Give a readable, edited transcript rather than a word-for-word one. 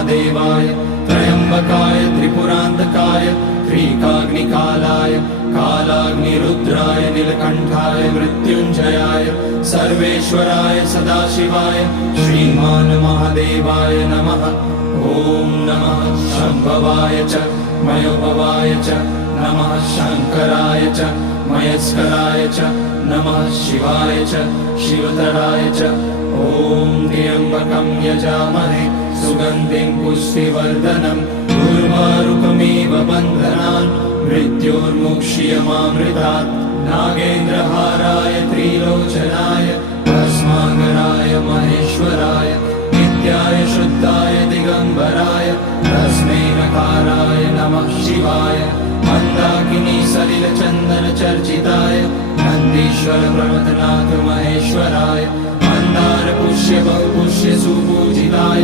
महादेवाय त्र्यंबकाय त्रिपुरांतकाय त्रिकाग्निकालाय कालाग्निरुद्राय नीलकंठाय मृत्युंजयाय सर्वेश्वराय सदाशिवाय श्रीमान महादेवाय नमः। ओम नमः शंभवाय च मयोभवाय च नमः शंकराय च मयस्कराय च नमः शिवाय च शिवतराय च। ओम त्र्यंबकं यजामहे सुगंधिं पुष्टिवर्धनम् उर्वारुकमिव बन्धनान् मृत्योर्मुक्षीयमामृतात्। नागेन्द्रहाराय त्रिलोचनाय भस्मांगराय महेश्वराय नित्याय शुद्धाय दिगंबराय तस्मै नकाराय नमः शिवाय। मंदाकिनी सलिल चंदन चर्चिताय नंदीश्वर प्रमथनाथ महेश्वराय मंदार पुष्य बहुपुष्य सुपूजिताय